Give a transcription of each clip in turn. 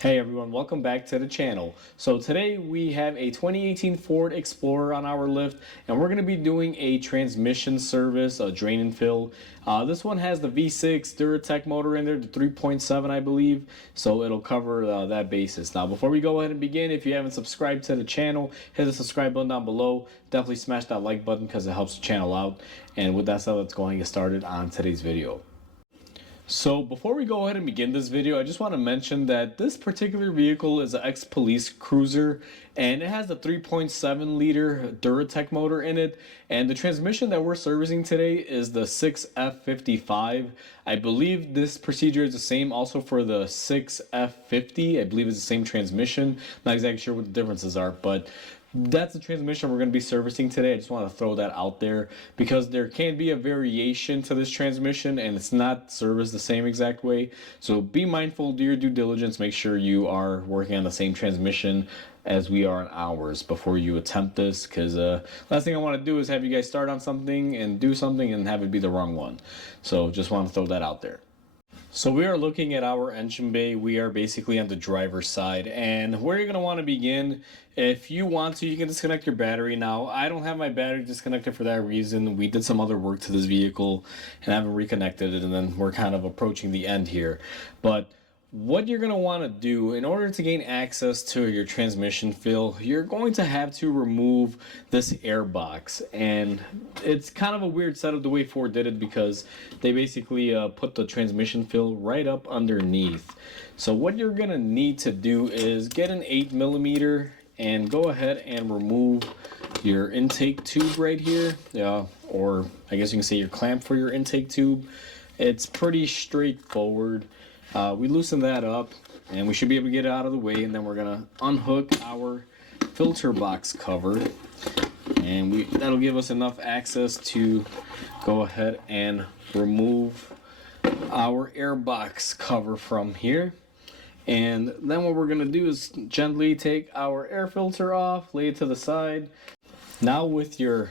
Hey everyone, welcome back to the channel. So today we have a 2018 Ford Explorer on our lift, and we're going to be doing a transmission service, a drain and fill. This one has the V6 Duratec motor in there, the 3.7 I believe, so it'll cover that basis. Now before we go ahead and begin, if you haven't subscribed to the channel, hit the subscribe button down below. Definitely smash that like button because it helps the channel out. And with that said, let's go ahead and get started on today's video. So before we go ahead and begin this video, I just want to mention that this particular vehicle is an ex-police cruiser, and it has the 3.7 liter Duratec motor in it, and the transmission that we're servicing today is the 6F55. I believe this procedure is the same also for the 6F50. I believe it's the same transmission. Not exactly sure what the differences are, but that's the transmission we're going to be servicing today. I just want to throw that out there because there can be a variation to this transmission and it's not serviced the same exact way. So be mindful, do your due diligence, make sure you are working on the same transmission as we are on ours before you attempt this, because last thing I want to do is have you guys start on something and do something and have it be the wrong one. So just want to throw that out there. So we are looking at our engine bay. We are basically on the driver's side, and where you're going to want to begin, if you want to, you can disconnect your battery. Now I don't have my battery disconnected for that reason. We did some other work to this vehicle and I haven't reconnected it, and then we're kind of approaching the end here. But what you're going to want to do in order to gain access to your transmission fill, you're going to have to remove this air box. And it's kind of a weird setup the way Ford did it, because they basically put the transmission fill right up underneath. So what you're going to need to do is get an 8mm and go ahead and remove your intake tube right here, or I guess you can say your clamp for your intake tube. It's pretty straightforward. We loosen that up and we should be able to get it out of the way, and then we're gonna unhook our filter box cover, and that'll give us enough access to go ahead and remove our air box cover from here. And then what we're gonna do is gently take our air filter off, lay it to the side. Now with your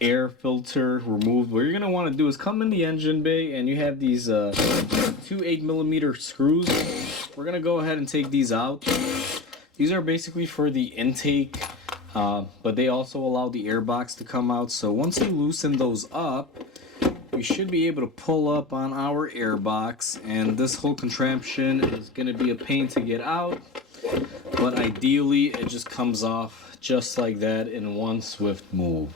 air filter removed, what you're going to want to do is come in the engine bay, and you have these two 8mm screws. We're going to go ahead and take these out. These are basically for the intake, but they also allow the air box to come out. So once you loosen those up, we should be able to pull up on our air box, and this whole contraption is going to be a pain to get out, but ideally it just comes off just like that in one swift move.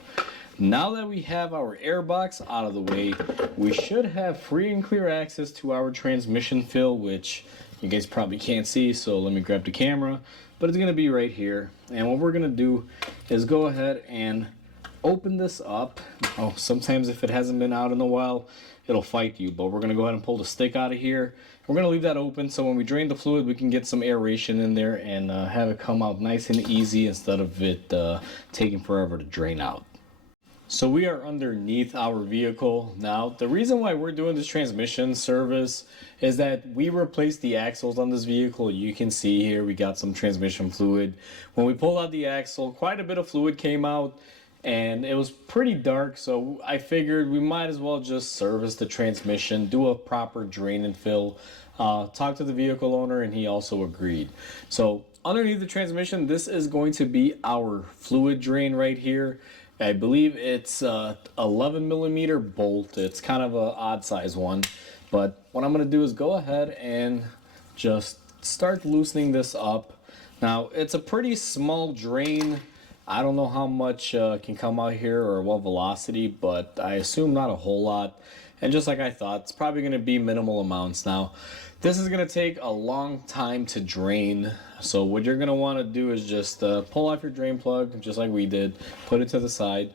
Now that we have our air box out of the way, we should have free and clear access to our transmission fill, which you guys probably can't see, so let me grab the camera, but it's going to be right here. And what we're going to do is go ahead and open this up. Oh, sometimes if it hasn't been out in a while, it'll fight you, but we're going to go ahead and pull the stick out of here. We're going to leave that open so when we drain the fluid, we can get some aeration in there and have it come out nice and easy instead of it taking forever to drain out. So we are underneath our vehicle now. The reason why we're doing this transmission service is that we replaced the axles on this vehicle. You can see here we got some transmission fluid. When we pulled out the axle, quite a bit of fluid came out, and it was pretty dark, so I figured we might as well just service the transmission, do a proper drain and fill. Talk to the vehicle owner, and he also agreed. So underneath the transmission, this is going to be our fluid drain right here. I believe it's 11mm bolt. It's kind of an odd size one, but what I'm going to do is go ahead and just start loosening this up. Now it's a pretty small drain. I don't know how much can come out here or what velocity, but I assume not a whole lot. And just like I thought, it's probably going to be minimal amounts. Now this is going to take a long time to drain, so what you're going to want to do is just pull off your drain plug just like we did, put it to the side,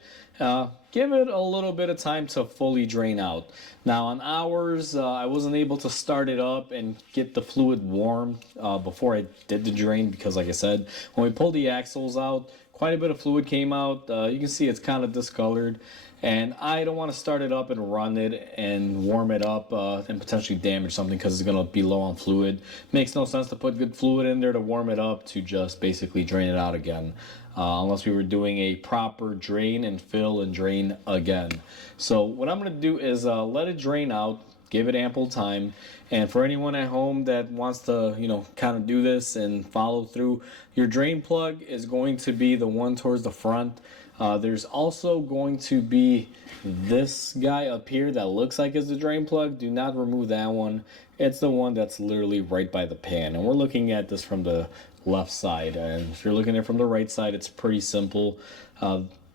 give it a little bit of time to fully drain out. Now on ours, I wasn't able to start it up and get the fluid warm before I did the drain, because like I said, when we pulled the axles out, quite a bit of fluid came out. You can see it's kind of discolored, and I don't want to start it up and run it and warm it up and potentially damage something because it's going to be low on fluid. Makes no sense to put good fluid in there to warm it up to just basically drain it out again, unless we were doing a proper drain and fill and drain again. So what I'm going to do is let it drain out. give it ample time. And for anyone at home that wants to, kind of do this and follow through, your drain plug is going to be the one towards the front. There's also going to be this guy up here that looks like it's the drain plug. Do not remove that one. It's the one that's literally right by the pan. And we're looking at this from the left side. And if you're looking at it from the right side, it's pretty simple.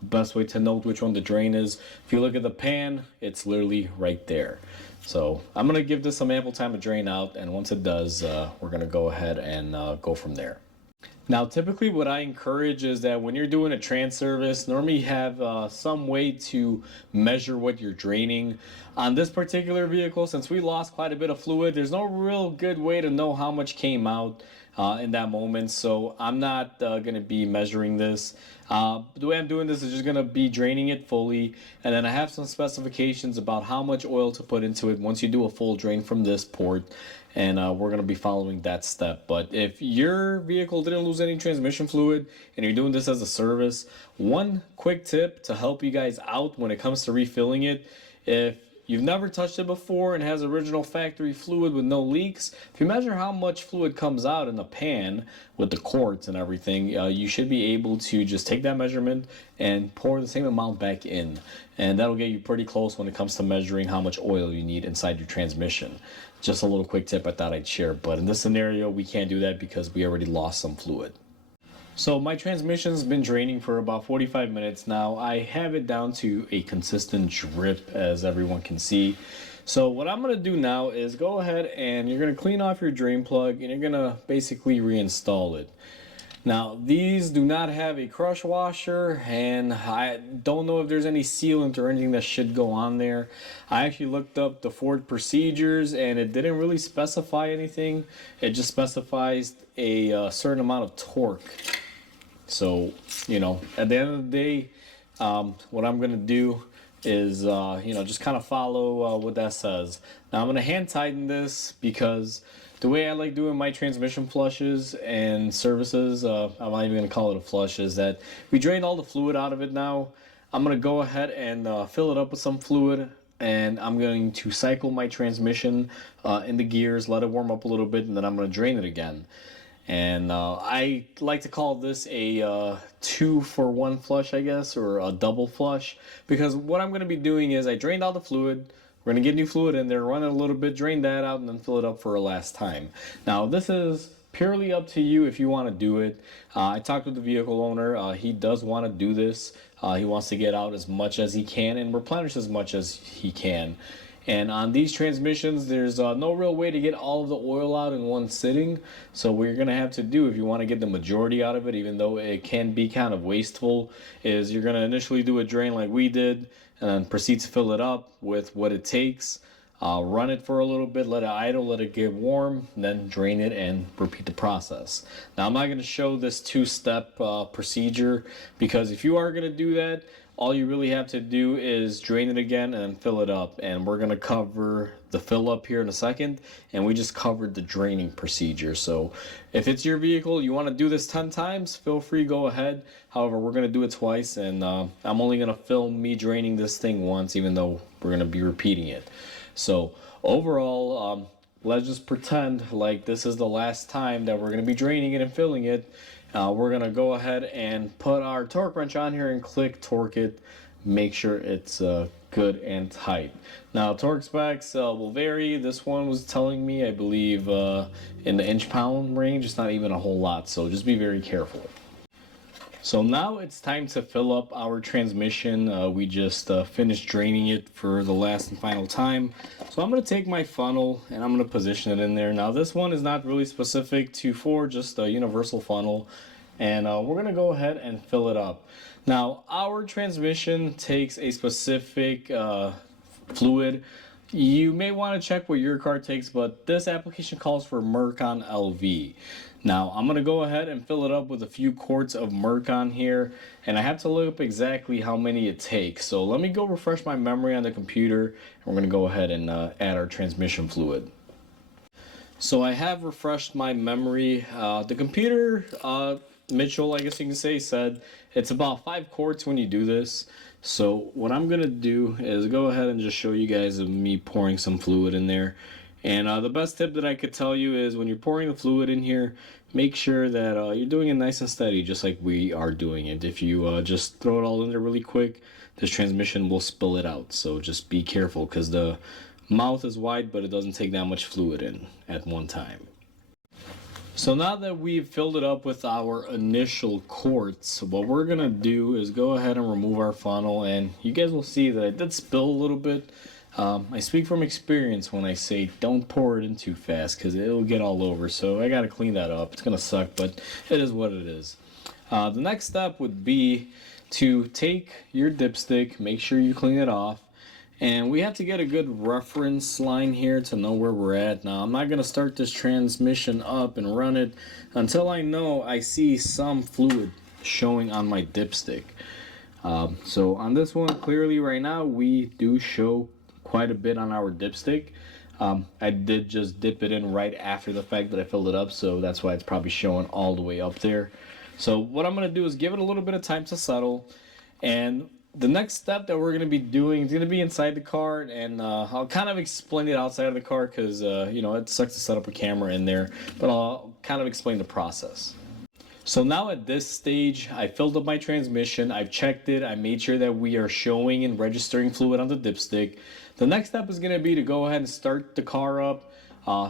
Best way to note which one the drain is, if you look at the pan, it's literally right there. So I'm going to give this some ample time to drain out, and once it does, we're going to go ahead and go from there. Now, typically what I encourage is that when you're doing a trans service, normally you have some way to measure what you're draining. On this particular vehicle, since we lost quite a bit of fluid, there's no real good way to know how much came out in that moment. So I'm not going to be measuring this. The way I'm doing this is just going to be draining it fully. And then I have some specifications about how much oil to put into it once you do a full drain from this port. And we're going to be following that step. But if your vehicle didn't lose any transmission fluid and you're doing this as a service, one quick tip to help you guys out when it comes to refilling it: if you've never touched it before and has original factory fluid with no leaks, if you measure how much fluid comes out in the pan with the quarts and everything, you should be able to just take that measurement and pour the same amount back in. And that'll get you pretty close when it comes to measuring how much oil you need inside your transmission. Just a little quick tip I thought I'd share, but in this scenario, we can't do that because we already lost some fluid. So my transmission's been draining for about 45 minutes now. I have it down to a consistent drip, as everyone can see. So what I'm going to do now is go ahead and you're going to clean off your drain plug and you're going to basically reinstall it. Now, these do not have a crush washer, and I don't know if there's any sealant or anything that should go on there. I actually looked up the Ford procedures, and it didn't really specify anything. It just specifies a certain amount of torque. So, at the end of the day, what I'm going to do is, just kind of follow what that says. Now, I'm going to hand tighten this because the way I like doing my transmission flushes and services, I'm not even going to call it a flush, is that we drained all the fluid out of it now. I'm going to go ahead and fill it up with some fluid, and I'm going to cycle my transmission in the gears, let it warm up a little bit, and then I'm going to drain it again. And I like to call this a 2-for-1 flush, I guess, or a double flush, because what I'm going to be doing is I drained all the fluid. We're going to get new fluid in there, run it a little bit, drain that out, and then fill it up for a last time. Now, this is purely up to you if you want to do it. I talked with the vehicle owner. He does want to do this. He wants to get out as much as he can and replenish as much as he can. And on these transmissions, there's no real way to get all of the oil out in one sitting. So what you're going to have to do if you want to get the majority out of it, even though it can be kind of wasteful, is you're going to initially do a drain like we did and then proceed to fill it up with what it takes. Run it for a little bit, let it idle, let it get warm, then drain it and repeat the process. Now, I'm not going to show this two-step procedure, because if you are going to do that, all you really have to do is drain it again and fill it up. And we're going to cover the fill up here in a second, and we just covered the draining procedure. So if it's your vehicle, you want to do this 10 times, feel free, go ahead. However, we're going to do it twice, and I'm only going to film me draining this thing once, even though we're going to be repeating it. So overall, let's just pretend like this is the last time that we're going to be draining it and filling it. We're going to go ahead and put our torque wrench on here and click torque it. Make sure it's good and tight. Now, torque specs will vary. This one was telling me, I believe, in the inch-pound range. It's not even a whole lot, so just be very careful. So now it's time to fill up our transmission. We just finished draining it for the last and final time. So I'm going to take my funnel and I'm going to position it in there. Now, this one is not really specific to Ford, just a universal funnel. And we're going to go ahead and fill it up. Now, our transmission takes a specific fluid. You may want to check what your car takes, but this application calls for Mercon LV. Now, I'm going to go ahead and fill it up with a few quarts of Mercon here, and I have to look up exactly how many it takes. So let me go refresh my memory on the computer, and we're going to go ahead and add our transmission fluid. So I have refreshed my memory. The computer Mitchell, I guess you can say, said it's about 5 quarts when you do this. So what I'm gonna do is go ahead and just show you guys of me pouring some fluid in there. And the best tip that I could tell you is when you're pouring the fluid in here, make sure that you're doing it nice and steady, just like we are doing it. If you just throw it all in there really quick, this transmission will spill it out. So just be careful because the mouth is wide, but it doesn't take that much fluid in at one time. So now that we've filled it up with our initial quarts, what we're gonna do is go ahead and remove our funnel, and you guys will see that it did spill a little bit. I speak from experience when I say don't pour it in too fast because it'll get all over. So I gotta clean that up. It's gonna suck, but it is what it is. The next step would be to take your dipstick, make sure you clean it off, and we have to get a good reference line here to know where we're at. Now, I'm not going to start this transmission up and run it until I know I see some fluid showing on my dipstick. So on this one, clearly right now, we do show quite a bit on our dipstick. I did just dip it in right after the fact that I filled it up, so that's why it's probably showing all the way up there. So what I'm going to do is give it a little bit of time to settle, and the next step that we're going to be doing is going to be inside the car, and I'll kind of explain it outside of the car because, you know, it sucks to set up a camera in there, but I'll kind of explain the process. So now at this stage, I filled up my transmission, I've checked it, I made sure that we are showing and registering fluid on the dipstick. The next step is going to be to go ahead and start the car up.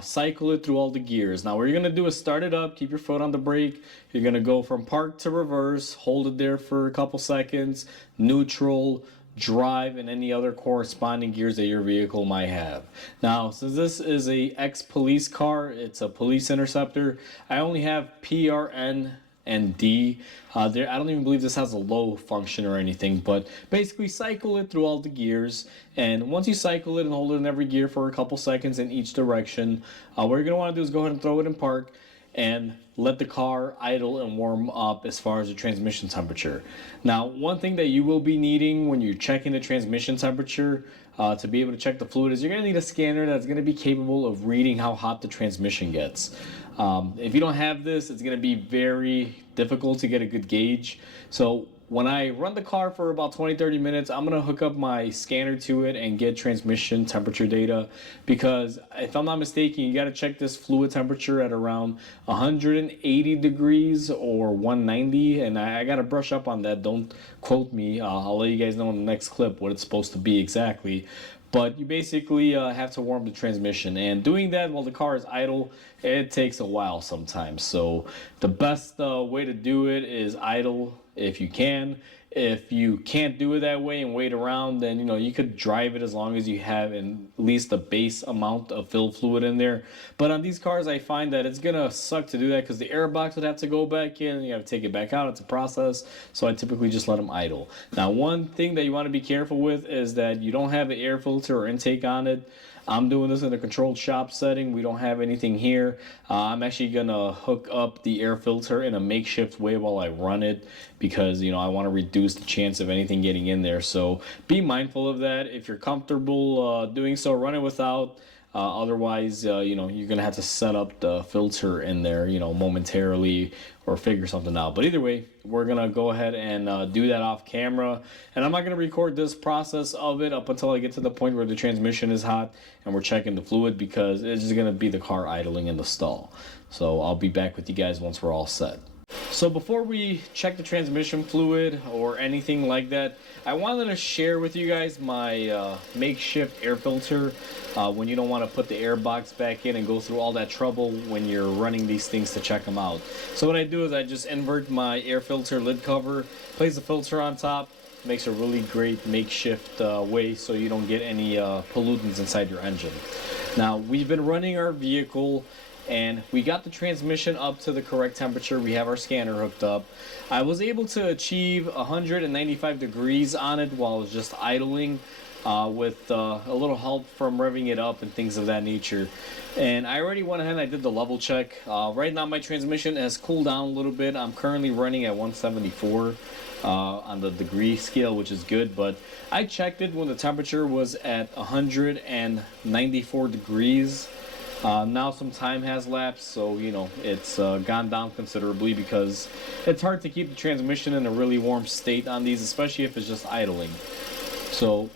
Cycle it through all the gears. Now what you're going to do is start it up, keep your foot on the brake. You're going to go from park to reverse, hold it there for a couple seconds, neutral, drive, and any other corresponding gears that your vehicle might have. Now, since this is a ex-police car, it's a police interceptor, I only have PRN and D. I don't even believe this has a low function or anything, but basically cycle it through all the gears, and once you cycle it and hold it in every gear for a couple seconds in each direction, what you're going to want to do is go ahead and throw it in park and let the car idle and warm up as far as the transmission temperature. Now, one thing that you will be needing when you're checking the transmission temperature to be able to check the fluid is you're going to need a scanner that's going to be capable of reading how hot the transmission gets. If you don't have this, it's going to be very difficult to get a good gauge. So when I run the car for about 20-30 minutes, I'm going to hook up my scanner to it and get transmission temperature data, because if I'm not mistaken, you got to check this fluid temperature at around 180 degrees or 190, and I got to brush up on that. Don't quote me. I'll let you guys know in the next clip what it's supposed to be exactly. But you basically have to warm the transmission, and doing that while the car is idle, it takes a while sometimes. So the best way to do it is idle if you can. If you can't do it that way and wait around, then you could drive it as long as you have at least the base amount of fill fluid in there. But on these cars, I find that it's gonna suck to do that because the air box would have to go back in, you have to take it back out. It's a process, so I typically just let them idle. Now, one thing that you want to be careful with is that you don't have an air filter or intake on it. I'm doing this in a controlled shop setting. We don't have anything here. I'm actually gonna hook up the air filter in a makeshift way while I run it, because I want to reduce the chance of anything getting in there. So be mindful of that. If you're comfortable doing so, run it without. Otherwise, you're gonna have to set up the filter in there, momentarily, or figure something out. But either way, we're gonna go ahead and do that off camera. And I'm not gonna record this process of it up until I get to the point where the transmission is hot and we're checking the fluid, because it's just gonna be the car idling in the stall. So I'll be back with you guys once we're all set. So before we check the transmission fluid or anything like that, I wanted to share with you guys my makeshift air filter when you don't want to put the air box back in and go through all that trouble when you're running these things to check them out. So what I do is I just invert my air filter lid cover, place the filter on top, makes a really great makeshift way so you don't get any pollutants inside your engine. Now, we've been running our vehicle and we got the transmission up to the correct temperature. We have our scanner hooked up. I was able to achieve 195 degrees on it while it was just idling with a little help from revving it up and things of that nature. And I already went ahead and I did the level check. Right now my transmission has cooled down a little bit. I'm currently running at 174 on the degree scale, which is good, but I checked it when the temperature was at 194 degrees. Now some time has lapsed, so you know it's gone down considerably because it's hard to keep the transmission in a really warm state on these, especially if it's just idling. So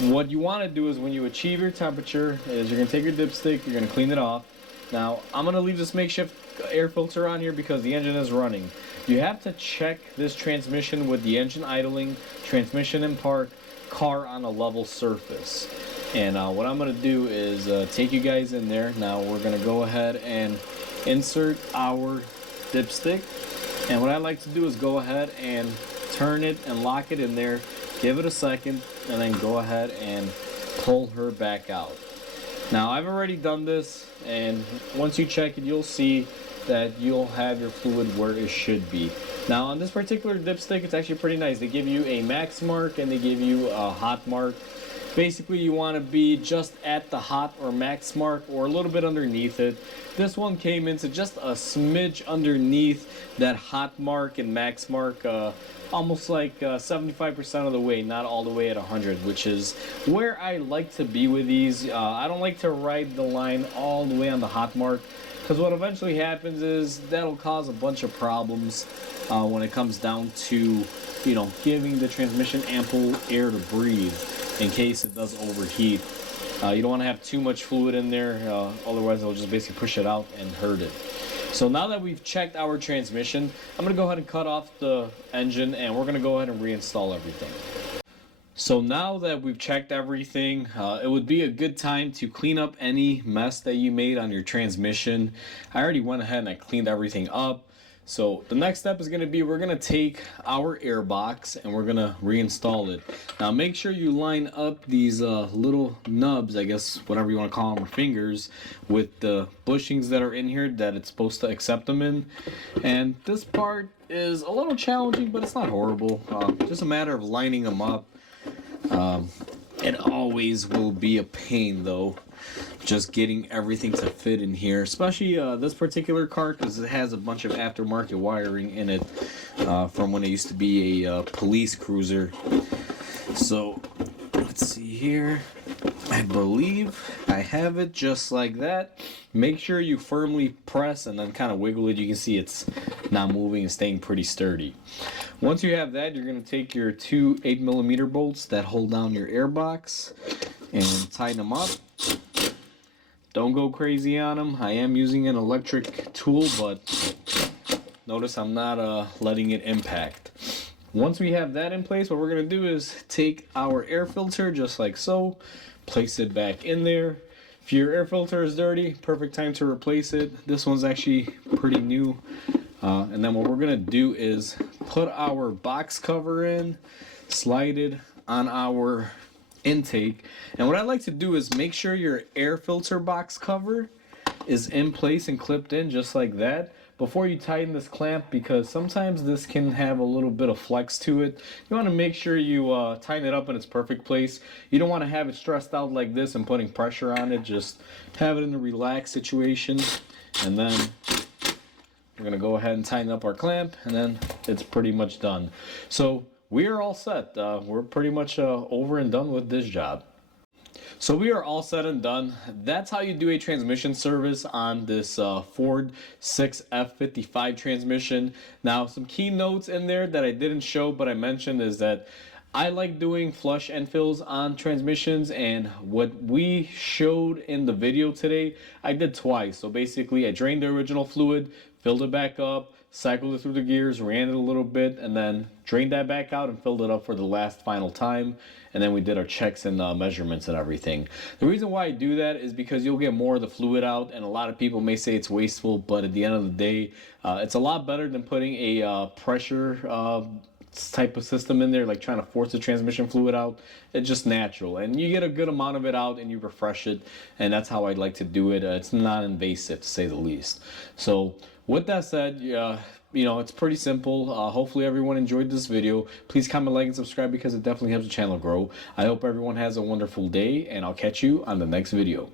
what you want to do is when you achieve your temperature is you're going to take your dipstick, you're going to clean it off. Now I'm going to leave this makeshift air filter on here because the engine is running. You have to check this transmission with the engine idling, transmission in park, car on a level surface. And what I'm going to do is take you guys in there. Now we're going to go ahead and insert our dipstick. And what I like to do is go ahead and turn it and lock it in there. Give it a second and then go ahead and pull her back out. Now I've already done this, and once you check it, you'll see that you'll have your fluid where it should be. Now on this particular dipstick, it's actually pretty nice. They give you a max mark and they give you a hot mark. Basically you want to be just at the hot or max mark or a little bit underneath it. This one came into just a smidge underneath that hot mark and max mark, almost like 75% of the way, not all the way at 100, which is where I like to be with these. I don't like to ride the line all the way on the hot mark, because what eventually happens is that'll cause a bunch of problems when it comes down to, you know, giving the transmission ample air to breathe in case it does overheat. You don't want to have too much fluid in there, otherwise it'll just basically push it out and hurt it. So now that we've checked our transmission, I'm going to go ahead and cut off the engine and we're going to go ahead and reinstall everything. So now that we've checked everything, it would be a good time to clean up any mess that you made on your transmission. I already went ahead and I cleaned everything up. So the next step is going to be, we're going to take our air box and we're going to reinstall it. Now make sure you line up these little nubs, I guess whatever you want to call them, or fingers, with the bushings that are in here that it's supposed to accept them in. And this part is a little challenging, but it's not horrible. Just a matter of lining them up. It always will be a pain though, just getting everything to fit in here, especially this particular car, because it has a bunch of aftermarket wiring in it from when it used to be a police cruiser. So let's see here, I believe I have it just like that. Make sure you firmly press and then kind of wiggle it. You can see it's not moving and staying pretty sturdy. Once you have that, you're going to take your two 8mm bolts that hold down your air box and tighten them up. Don't go crazy on them. I am using an electric tool, but notice I'm not letting it impact. Once we have that in place, what we're going to do is take our air filter just like so, place it back in there. If your air filter is dirty, perfect time to replace it. This one's actually pretty new. And then what we're going to do is put our box cover in, slide it on our intake. And what I like to do is make sure your air filter box cover is in place and clipped in just like that before you tighten this clamp, because sometimes this can have a little bit of flex to it. You want to make sure you tighten it up in its perfect place. You don't want to have it stressed out like this and putting pressure on it. Just have it in a relaxed situation, and then we're going to go ahead and tighten up our clamp, and then it's pretty much done. So we are all set. We're pretty much over and done with this job. So we are all set and done. That's how you do a transmission service on this Ford 6F55 transmission. Now, some key notes in there that I didn't show but I mentioned is that I like doing flush and fills on transmissions, and what we showed in the video today, I did twice. So basically I drained the original fluid, filled it back up, cycled it through the gears, ran it a little bit, and then drained that back out and filled it up for the last final time. And then we did our checks and measurements and everything. The reason why I do that is because you'll get more of the fluid out, and a lot of people may say it's wasteful, but at the end of the day, it's a lot better than putting a pressure type of system in there, like trying to force the transmission fluid out. It's just natural, and you get a good amount of it out and you refresh it, and that's how I like to do it. It's not invasive, to say the least. So with that said, you know, it's pretty simple. Hopefully everyone enjoyed this video. Please comment, like, and subscribe because it definitely helps the channel grow. I hope everyone has a wonderful day, and I'll catch you on the next video.